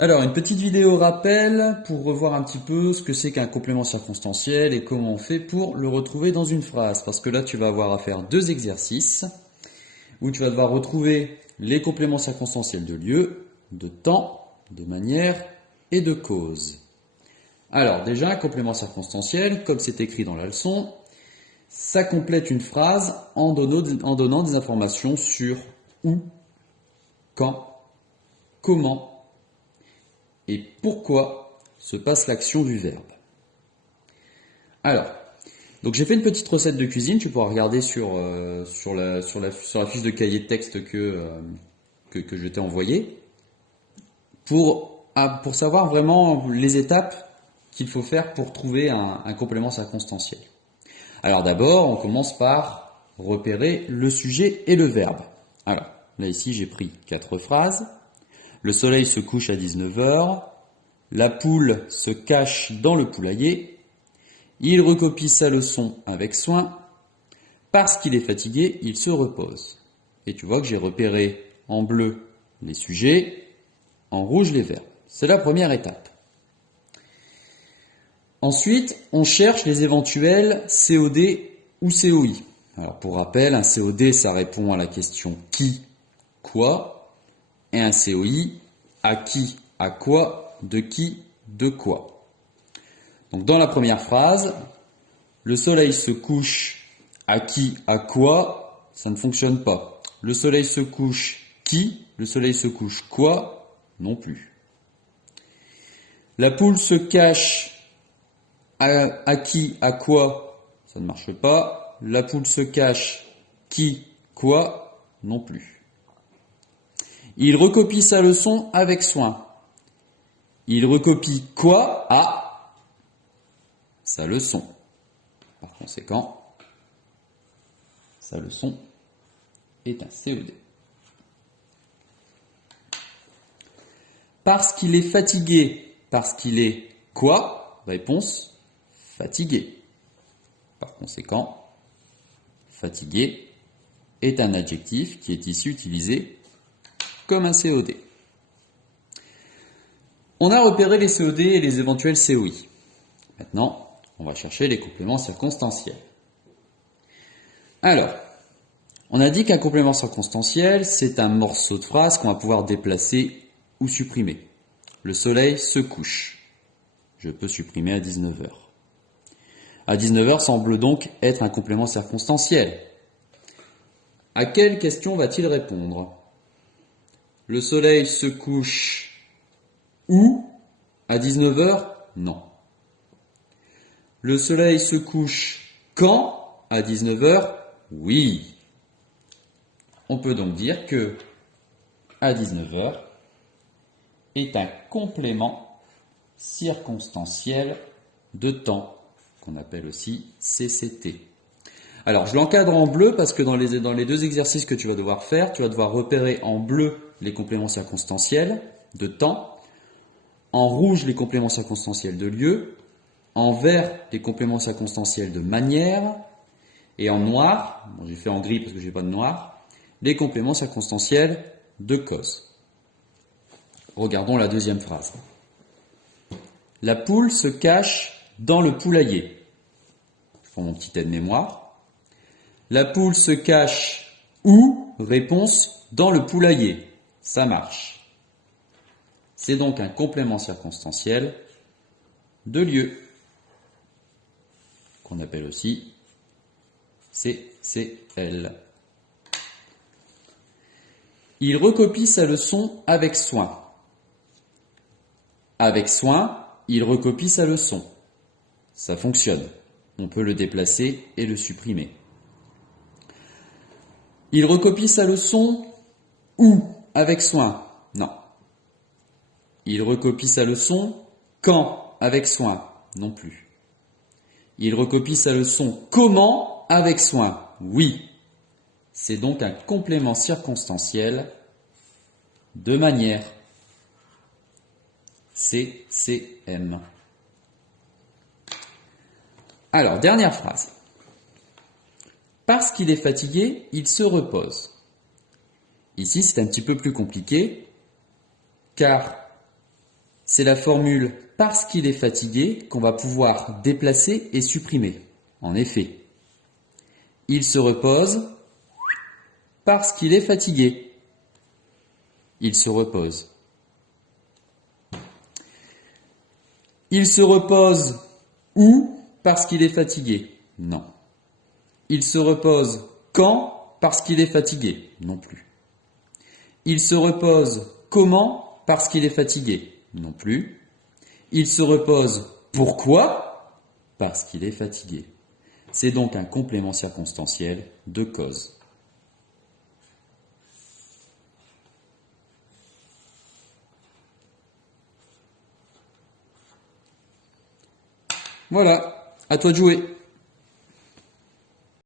Alors, une petite vidéo rappel pour revoir un petit peu ce que c'est qu'un complément circonstanciel et comment on fait pour le retrouver dans une phrase. Parce que là, tu vas avoir à faire deux exercices où tu vas devoir retrouver les compléments circonstanciels de lieu, de temps, de manière et de cause. Alors, déjà, un complément circonstanciel, comme c'est écrit dans la leçon, ça complète une phrase en donnant des informations sur où, quand, comment et pourquoi se passe l'action du verbe. Alors, donc j'ai fait une petite recette de cuisine, tu pourras regarder sur la fiche de cahier de texte que je t'ai envoyé pour savoir vraiment les étapes qu'il faut faire pour trouver un complément circonstanciel. Alors d'abord, on commence par repérer le sujet et le verbe. Alors, là ici j'ai pris 4 phrases. Le soleil se couche à 19 heures. La poule se cache dans le poulailler. Il recopie sa leçon avec soin. Parce qu'il est fatigué, il se repose. Et tu vois que j'ai repéré en bleu les sujets, en rouge les verbes. C'est la première étape. Ensuite, on cherche les éventuels COD ou COI. Alors pour rappel, un COD, ça répond à la question qui, quoi, et un COI, à qui, à quoi, de qui, de quoi. Donc dans la première phrase, le soleil se couche à qui, à quoi, ça ne fonctionne pas. Le soleil se couche qui, le soleil se couche quoi, non plus. La poule se cache à qui, à quoi, ça ne marche pas. La poule se cache qui, quoi, non plus. Il recopie sa leçon avec soin. Il recopie quoi à sa leçon. Par conséquent, sa leçon est un CED. Parce qu'il est fatigué, parce qu'il est quoi? Réponse, fatigué. Par conséquent, fatigué est un adjectif qui est ici utilisé comme un COD. On a repéré les COD et les éventuels COI. Maintenant, on va chercher les compléments circonstanciels. Alors, on a dit qu'un complément circonstanciel, c'est un morceau de phrase qu'on va pouvoir déplacer ou supprimer. Le soleil se couche. Je peux supprimer à 19 heures. À 19 heures semble donc être un complément circonstanciel. À quelle question va-t-il répondre? Le soleil se couche où? À 19 heures? Non. Le soleil se couche quand? À 19 heures? Oui. On peut donc dire que à 19 heures est un complément circonstanciel de temps, qu'on appelle aussi CCT. Alors, je l'encadre en bleu parce que dans les deux exercices que tu vas devoir faire, tu vas devoir repérer en bleu les compléments circonstanciels de temps, en rouge les compléments circonstanciels de lieu, en vert les compléments circonstanciels de manière, et en noir, bon, j'ai fait en gris parce que j'ai pas de noir, les compléments circonstanciels de cause. Regardons la deuxième phrase. La poule se cache dans le poulailler. Je prends mon petit aide-mémoire. La poule se cache où? Réponse, dans le poulailler. Ça marche. C'est donc un complément circonstanciel de lieu, qu'on appelle aussi CCL. Il recopie sa leçon avec soin. Avec soin, il recopie sa leçon. Ça fonctionne. On peut le déplacer et le supprimer. Il recopie sa leçon où? Avec soin. Non. Il recopie sa leçon quand? Avec soin. Non plus. Il recopie sa leçon comment? Avec soin. Oui. C'est donc un complément circonstanciel de manière. CCM. Alors, dernière phrase. Parce qu'il est fatigué, il se repose. Ici, c'est un petit peu plus compliqué, car C'est la formule « parce qu'il est fatigué » qu'on va pouvoir déplacer et supprimer. En effet, il se repose parce qu'il est fatigué. Il se repose. Il se repose où parce qu'il est fatigué? Non. Il se repose quand parce qu'il est fatigué? Non plus. Il se repose comment parce qu'il est fatigué? Non plus. Il se repose pourquoi? Parce qu'il est fatigué. C'est donc un complément circonstanciel de cause. Voilà, à toi de jouer.